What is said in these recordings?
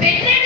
பெற்றெடுத்த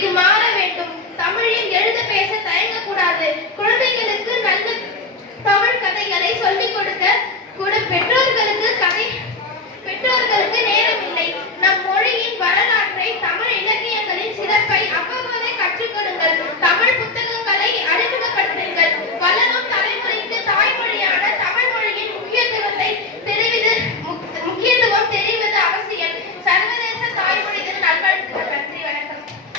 Sigma